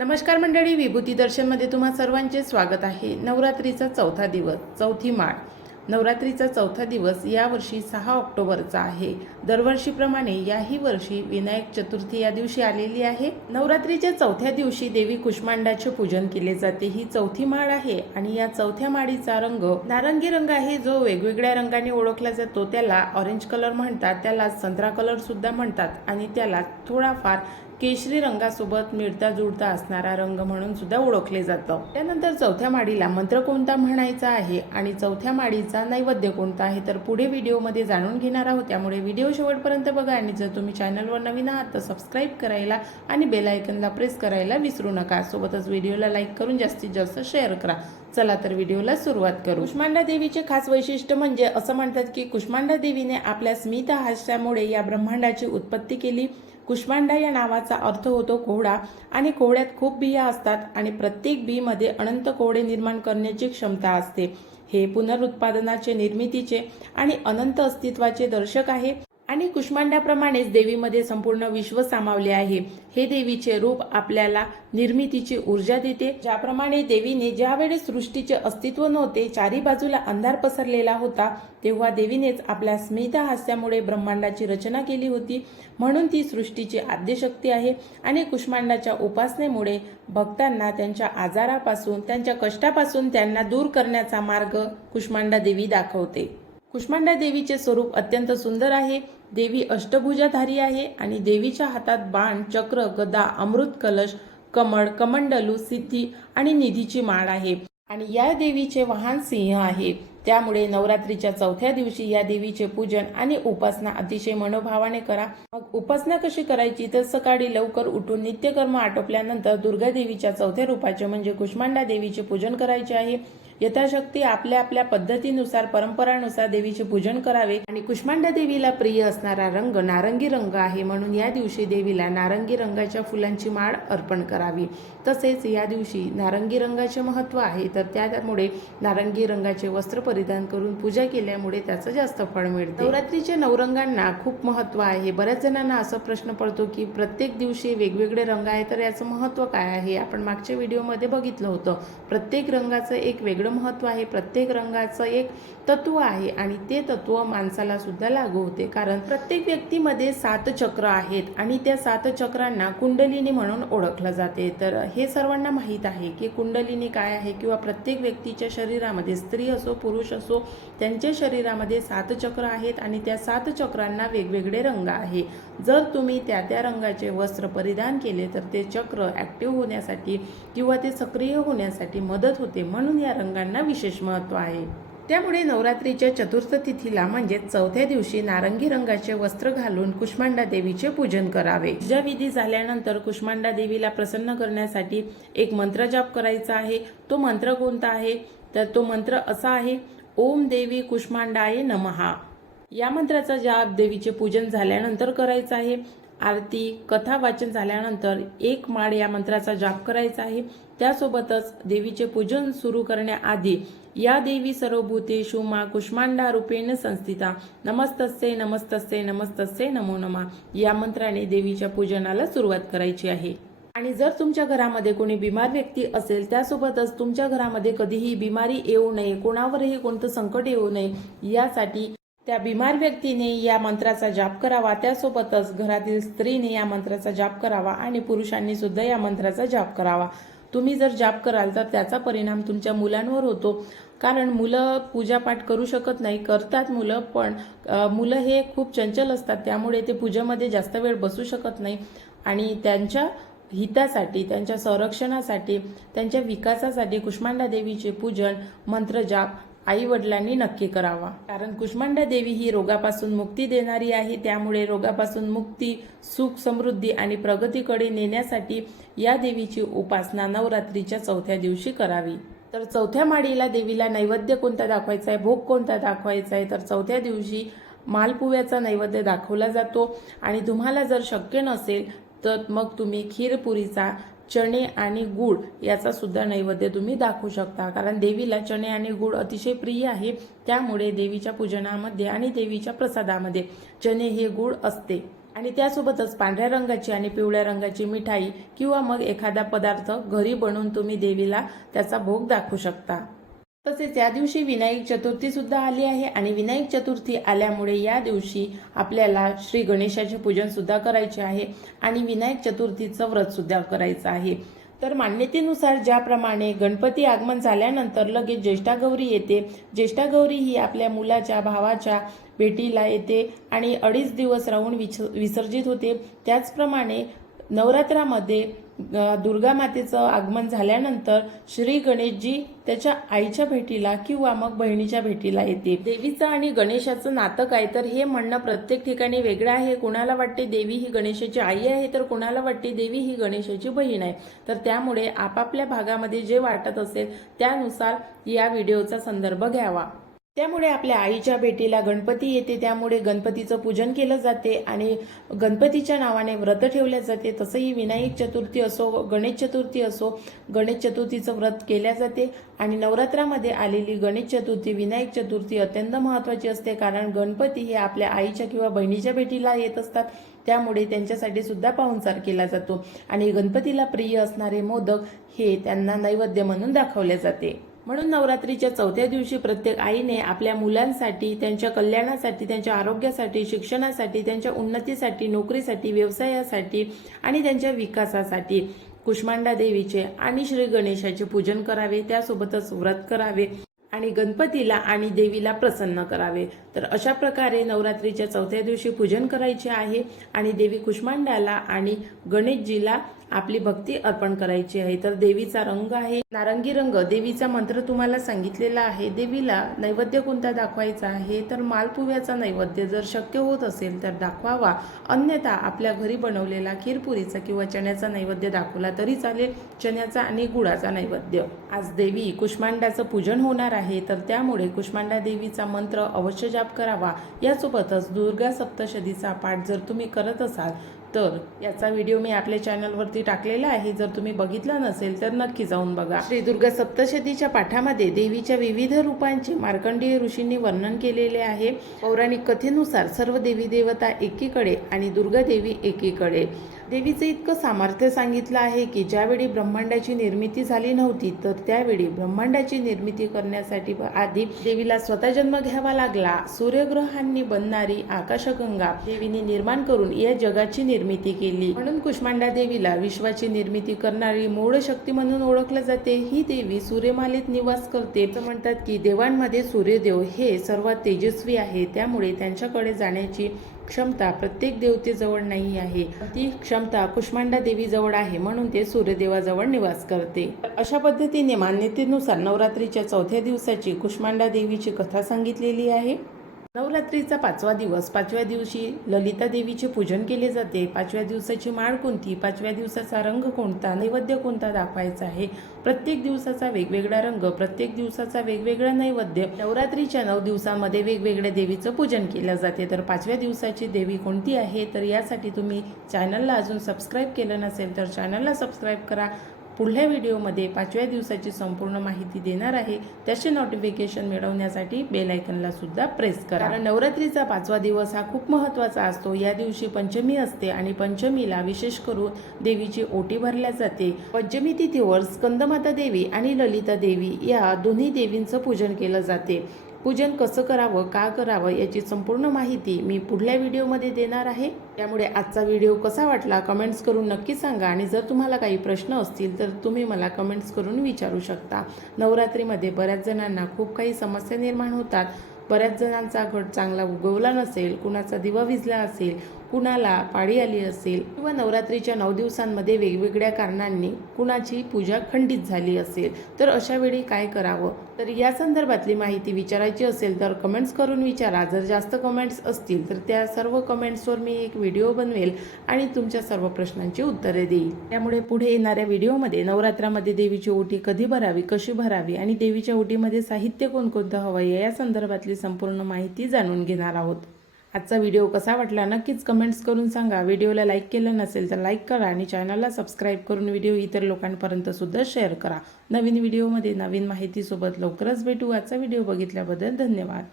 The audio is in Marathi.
नमस्कार मंडळी विभूती दर्शनमध्ये तुम्हा सर्वांचे स्वागत आहे. नवरात्रीचा चौथा दिवस चौथी माळ. नवरात्रीचा चौथा दिवस यावर्षी सहा ऑक्टोबरचा आहे. दरवर्षीप्रमाणे याही वर्षी विनायक चतुर्थी या दिवशी आलेली आहे. नवरात्रीच्या चौथ्या दिवशी देवी कुष्मांडाचे पूजन केले जाते. ही चौथी माळ आहे आणि या चौथ्या माळीचा रंग नारंगी रंग आहे. जो वेगवेगळ्या रंगाने ओळखला जातो. त्याला ऑरेंज कलर म्हणतात त्याला संत्रा कलर सुद्धा म्हणतात आणि त्याला थोडाफार केशरी रंगासोबत मिळता जुळता असणारा रंग म्हणून सुद्धा ओळखले जातं. त्यानंतर चौथ्या माडीला मंत्र कोणता म्हणायचा आहे आणि चौथ्या माडीचा नैवेद्य कोणता आहे तर पुढे व्हिडिओमध्ये जाणून घेणार आहोत. त्यामुळे व्हिडिओ शेवटपर्यंत बघा आणि जर तुम्ही चॅनलवर नवीन आहात तर सबस्क्राईब करायला आणि बेल आयकनला प्रेस करायला विसरू नका. सोबतच व्हिडिओला लाईक करून जास्तीत जास्त शेअर करा. चला तर व्हिडिओला सुरुवात करू. कुष्मांडा देवीचे खास वैशिष्ट्य म्हणजे असं म्हणतात की कुष्मांडा देवीने आपल्या स्मित हास्यामुळे या ब्रह्मांडाची उत्पत्ती केली. कुष्मांडा या नावाचा अर्थ होतो कोहडा आणि कोहड्यात खूप बिया असतात आणि प्रत्येक बीमध्ये अनंत कोहडे निर्माण करण्याची क्षमता असते. हे पुनरुत्पादनाचे निर्मितीचे आणि अनंत अस्तित्वाचे दर्शक आहे. आणि कुष्मांडाप्रमाणेच देवीमध्ये संपूर्ण विश्व सामावले आहे. हे देवीचे रूप आपल्याला निर्मितीची ऊर्जा देते. ज्याप्रमाणे देवीने ज्यावेळेस सृष्टीचे अस्तित्व नव्हते चारी बाजूला अंधार पसरलेला होता तेव्हा देवीनेच आपल्या स्मित हास्यामुळे ब्रह्मांडाची रचना केली होती. म्हणून ती सृष्टीची आद्यशक्ती आहे आणि कुष्मांडाच्या उपासनेमुळे भक्तांना त्यांच्या आजारापासून त्यांच्या कष्टापासून त्यांना दूर करण्याचा मार्ग कुष्मांडा देवी दाखवते. कुष्मांडा देवीचे स्वरूप अत्यंत सुंदर आहे. देवी अष्टभुजाधारी आहे आणि देवीच्या हातात बाण चक्र गदा अमृत कलश कमळ कमंडलू सिद्धी आणि निधीची माळ आहे. आणि या देवीचे वाहन सिंह आहे. त्यामुळे नवरात्रीच्या चौथ्या दिवशी या देवीचे पूजन आणि उपासना अतिशय मनोभावाने करा. मग उपासना कशी करायची? तर सकाळी लवकर उठून नित्यकर्म आटोपल्यानंतर दुर्गा देवीच्या चौथ्या रूपाचे म्हणजे कुष्मांडा देवीचे पूजन करायचे आहे. यथाशक्ती आपल्या आपल्या पद्धतीनुसार परंपरानुसार देवीचे पूजन करावे. आणि कुष्मांडा देवीला प्रिय असणारा रंग नारंगी रंग आहे. म्हणून या दिवशी देवीला नारंगी रंगाच्या फुलांची माळ अर्पण करावी. तसेच या दिवशी नारंगी रंगाचे महत्त्व आहे. तर त्यामुळे नारंगी रंगाचे वस्त्र परिधान करून पूजा केल्यामुळे त्याचं जास्त फळ मिळते. नवरात्रीच्या नवरंगांना खूप महत्त्व आहे. बऱ्याच जणांना असा प्रश्न पडतो की प्रत्येक दिवशी वेगवेगळे रंग आहे तर याचं महत्त्व काय आहे? आपण मागच्या व्हिडिओमध्ये बघितलं होतं. प्रत्येक रंगाचं एक वेगळं महत्त्व आहे. प्रत्येक रंगाचं एक तत्व आहे आणि ते तत्व माणसाला सुद्धा लागू होते. कारण प्रत्येक व्यक्तीमध्ये सात चक्र आहेत आणि त्या सात चक्रांना कुंडलिनी म्हणून ओळखलं जाते. तर हे सर्वांना माहीत आहे की कुंडलिनी काय आहे किंवा प्रत्येक व्यक्तीच्या शरीरामध्ये स्त्री असो पुरुष असो त्यांच्या शरीरामध्ये सात चक्र आहेत आणि त्या सात चक्रांना वेगवेगळे रंग आहे. जर तुम्ही त्या त्या रंगाचे वस्त्र परिधान केले तर ते चक्र ॲक्टिव्ह होण्यासाठी किंवा ते सक्रिय होण्यासाठी मदत होते. म्हणून या रंगांना विशेष महत्त्व आहे. त्यामुळे नवरात्रीच्या चतुर्थ तिथीला म्हणजे चौथ्या दिवशी नारंगी रंगाचे वस्त्र घालून कुष्मांडा देवीचे पूजन करावे. पूजा विधी झाल्यानंतर कुष्मांडा देवीला प्रसन्न करण्यासाठी एक मंत्र जाप करायचा आहे. तो मंत्र कोणता आहे? तर तो मंत्र असा आहे ओम देवी कुष्मांडाय नमहा. या मंत्राचा जाप देवीचे पूजन झाल्यानंतर करायचा आहे. आरती कथा वाचन झाल्यानंतर एक माळ या मंत्राचा जाप करायचा आहे. त्यासोबतच देवीचे पूजन सुरू करण्याआधी या देवी सर्वभूतेषु मा कुष्मांडा रूपेण संस्थिता. नमस्तस्ये नमस्तस्ये नमस्तस्ये नमो नमा. या मंत्राने देवीच्या पूजनाला सुरुवात करायची आहे. आणि जर तुमच्या घरामध्ये कोणी बिमार व्यक्ती असेल त्यासोबतच तुमच्या घरामध्ये कधीही बिमारी येऊ नये कोणावरही कोणतं संकट येऊ नये यासाठी त्या बिमार व्यक्तीने या मंत्राचा जाप करावा त्यासोबतच घरातील स्त्रीने या मंत्राचा जाप करावा आणि पुरुषांनी सुद्धा या मंत्राचा जाप करावा. तुम्ही जर जाप कराल तर त्याचा परिणाम तुमच्या मुलांवर होतो. कारण मुलं पूजापाठ करू शकत नाही करतात मुलं पण मुलं हे खूप चंचल असतात. त्यामुळे ते पूजेमध्ये जास्त वेळ बसू शकत नाही. आणि त्यांच्या हितासाठी त्यांच्या संरक्षणासाठी त्यांच्या विकासासाठी कुष्मांडा देवीचे पूजन मंत्रजाप आई वडिलांनी नक्की करावा. कारण कुष्मांडा देवी ही रोगापासून मुक्ती देणारी आहे. त्यामुळे रोगापासून मुक्ती सुख समृद्धी आणि प्रगतीकडे नेण्यासाठी या देवीची उपासना नवरात्रीच्या चौथ्या दिवशी करावी. तर चौथ्या माळीला देवीला नैवेद्य कोणता दाखवायचा आहे? भोग कोणता दाखवायचा आहे? तर चौथ्या दिवशी मालपुव्याचा नैवेद्य दाखवला जातो. आणि तुम्हाला जर शक्य नसेल तर मग तुम्ही खीरपुरीचा चणे आणि गूळ याचा सुद्धा नैवेद्य तुम्ही दाखवू शकता. कारण देवीला चणे आणि गूळ अतिशय प्रिय आहे. त्यामुळे देवीच्या पूजनामध्ये आणि देवीच्या प्रसादामध्ये चणे हे गूळ असते. आणि त्यासोबतच पांढऱ्या रंगाची आणि पिवळ्या रंगाची मिठाई किंवा मग एखादा पदार्थ घरी बनवून तुम्ही देवीला त्याचा भोग दाखवू शकता. तसेच या दिवशी विनायक चतुर्थी सुद्धा आली आहे आणि विनायक चतुर्थी आल्यामुळे या दिवशी आपल्याला श्री गणेशाचे पूजन सुद्धा करायचे आहे आणि विनायक चतुर्थीचं व्रत सुद्धा करायचं आहे. तर मान्यतेनुसार ज्याप्रमाणे गणपती आगमन झाल्यानंतर लगेच ज्येष्ठा गौरी येते. ज्येष्ठागौरी ही आपल्या मुलाच्या भावाच्या भेटीला येते आणि अडीच दिवस राहून विच विसर्जित होते. त्याचप्रमाणे नवरात्रामध्ये दुर्गा मातेचं आगमन झाल्यानंतर श्री गणेशजी त्याच्या आईच्या भेटीला किंवा मग बहिणीच्या भेटीला येते. देवीचं आणि गणेशाचं नातं काय? तर हे म्हणणं प्रत्येक ठिकाणी वेगळं आहे. कुणाला वाटते देवी ही गणेशाची आई आहे तर कुणाला वाटते देवी ही गणेशाची बहीण आहे? तर त्यामुळे आपापल्या भागामध्ये जे वाटत असेल त्यानुसार या व्हिडिओचा संदर्भ घ्यावा. त्यामुळे आपल्या आईच्या भेटीला गणपती येते त्यामुळे गणपतीचं पूजन केलं जाते आणि गणपतीच्या नावाने व्रत ठेवल्या जाते. तसंही विनायक चतुर्थी असो गणेश चतुर्थी असो गणेश चतुर्थीचं व्रत केल्या जाते आणि नवरात्रामध्ये आलेली गणेश चतुर्थी विनायक चतुर्थी अत्यंत महत्त्वाची असते कारण गणपती हे आपल्या आईच्या किंवा बहिणीच्या भेटीला येत असतात. त्यामुळे त्यांच्यासाठी सुद्धा पाहुणचार केला जातो आणि गणपतीला प्रिय असणारे मोदक हे त्यांना नैवेद्य म्हणून दाखवले जाते. म्हणून नवरात्रीच्या चौथ्या दिवशी प्रत्येक आईने आपल्या मुलांसाठी त्यांच्या कल्याणासाठी त्यांच्या आरोग्यासाठी शिक्षणासाठी त्यांच्या उन्नतीसाठी नोकरीसाठी व्यवसायासाठी आणि त्यांच्या विकासासाठी कुष्मांडा देवीचे आणि श्री गणेशाचे पूजन करावे. त्यासोबतच व्रत करावे आणि गणपतीला आणि देवीला प्रसन्न करावे. तर अशा प्रकारे नवरात्रीच्या चौथ्या दिवशी पूजन करायचे आहे आणि देवी कुष्मांडाला आणि गणेशजीला आपली भक्ती अर्पण करायची आहे. तर देवीचा रंग आहे. नारंगी रंग. देवीचा मंत्र तुम्हाला सांगितलेला आहे. देवीला नैवेद्य कोणता दाखवायचा आहे? तर मालपुव्याचा नैवेद्य जर शक्य होत असेल तर दाखवावा. अन्यथा आपल्या घरी बनवलेला खीरपुरीचा किंवा चण्याचा नैवेद्य दाखवला तरी चालेल. चण्याचा आणि गुळाचा नैवेद्य. आज देवी कुष्मांडाचं पूजन होणार आहे. तर त्यामुळे कुष्मांडा देवीचा मंत्र अवश्य जाप करावा. यासोबतच दुर्गा सप्तशतीचा पाठ जर तुम्ही करत असाल तर याचा व्हिडिओ मी आपल्या चॅनलवरती टाकलेला आहे. जर तुम्ही बघितला नसेल तर नक्की जाऊन बघा. श्री दुर्गा सप्तशतीच्या पाठामध्ये देवीच्या विविध रूपांचे मार्कंडीय ऋषींनी वर्णन केलेले आहे. पौराणिक कथेनुसार सर्व देवी देवता एकीकडे आणि दुर्गा देवी एकीकडे. देवीचं इतकं सामर्थ्य सांगितलं आहे की ज्यावेळी ब्रह्मांडाची निर्मिती झाली नव्हती तर त्यावेळी ब्रह्मांडाची निर्मिती करण्यासाठी आधी देवीला स्वतः जन्म घ्यावा लागला. सूर्यग्रहांनी बनणारी आकाशगंगा देवीने निर्माण करून या जगाची निर्मिती केली. म्हणून कुष्मांडा देवीला विश्वाची निर्मिती करणारी मूळ शक्ती म्हणून ओळखलं जाते. ही देवी सूर्यमालेत निवास करते. असं म्हणतात की देवांमध्ये सूर्यदेव हे सर्वात तेजस्वी आहे. त्यामुळे त्यांच्याकडे जाण्याची क्षमता प्रत्येक देवतेजवळ नाही आहे. ती क्षमता कुष्मांडा देवीजवळ आहे म्हणून ते सूर्यदेवाजवळ निवास करते. अशा पद्धतीने मान्यतेनुसार नवरात्रीच्या चौथ्या दिवसाची कुष्मांडा देवीची कथा सांगितलेली आहे. नवरात्रीचा पाचवा दिवस. पाचव्या दिवशी ललिता देवीचे पूजन केले जाते. पाचव्या दिवसाची माळ कोणती? पाचव्या दिवसाचा रंग कोणता? नैवेद्य कोणता दाखवायचा आहे? प्रत्येक दिवसाचा वेगवेगळा रंग प्रत्येक दिवसाचा वेगवेगळा नैवेद्य. नवरात्रीच्या नऊ दिवसामध्ये वेगवेगळ्या देवीचं पूजन केलं जाते. तर पाचव्या दिवसाची देवी कोणती आहे? तर यासाठी तुम्ही चॅनलला अजून सबस्क्राईब केलं नसेल तर चॅनलला सबस्क्राईब करा. पुढल्या व्हिडिओमध्ये पाचव्या दिवसाची संपूर्ण माहिती देणार आहे. त्याचे नोटिफिकेशन मिळवण्यासाठी बेलायकनला सुद्धा प्रेस करा. कारण नवरात्रीचा पाचवा दिवस हा खूप महत्त्वाचा असतो. या दिवशी पंचमी असते आणि पंचमीला विशेष करून देवीची ओटी भरल्या जाते. पंचमी तिथीवर स्कंदमाता देवी आणि ललिता देवी या दोन्ही देवींचं पूजन केलं जाते. पूजन कसं करावं का करावं याची संपूर्ण माहिती मी पुढल्या व्हिडिओमध्ये देणार आहे. त्यामुळे आजचा व्हिडिओ कसा वाटला कमेंट्स करून नक्की सांगा आणि जर तुम्हाला काही प्रश्न असतील तर तुम्ही मला कमेंट्स करून विचारू शकता. नवरात्रीमध्ये बऱ्याच जणांना खूप काही समस्या निर्माण होतात. बऱ्याच जणांचा घट चांगला उगवला नसेल कुणाचा दिवा विजला असेल कुणाला पाळी आली असेल किंवा नवरात्रीच्या नऊ दिवसांमध्ये वेगवेगळ्या कारणांनी कुणाची पूजा खंडित झाली असेल तर अशा वेळी काय करावं? तर या संदर्भातली माहिती विचारायची असेल तर कमेंट्स करून विचारा. जर जास्त कमेंट्स असतील तर त्या सर्व कमेंट्सवर मी एक व्हिडिओ बनवेल आणि तुमच्या सर्व प्रश्नांची उत्तरे देईल. त्यामुळे पुढे येणाऱ्या व्हिडिओमध्ये नवरात्रामध्ये देवीची ओटी कधी भरावी कशी भरावी आणि देवीच्या ओटीमध्ये साहित्य कोणकोणतं हवं आहे या संदर्भातली संपूर्ण माहिती जाणून घेणार आहोत. आजचा व्हिडिओ कसा वाटला नक्कीच कमेंट्स करून सांगा. व्हिडिओला लाईक केलं नसेल तर लाईक करा आणि चॅनलला सबस्क्राईब करून व्हिडिओ इतर लोकांपर्यंतसुद्धा शेअर करा. नवीन व्हिडिओमध्ये नवीन माहितीसोबत लवकरच भेटू. आजचा व्हिडिओ बघितल्याबद्दल धन्यवाद.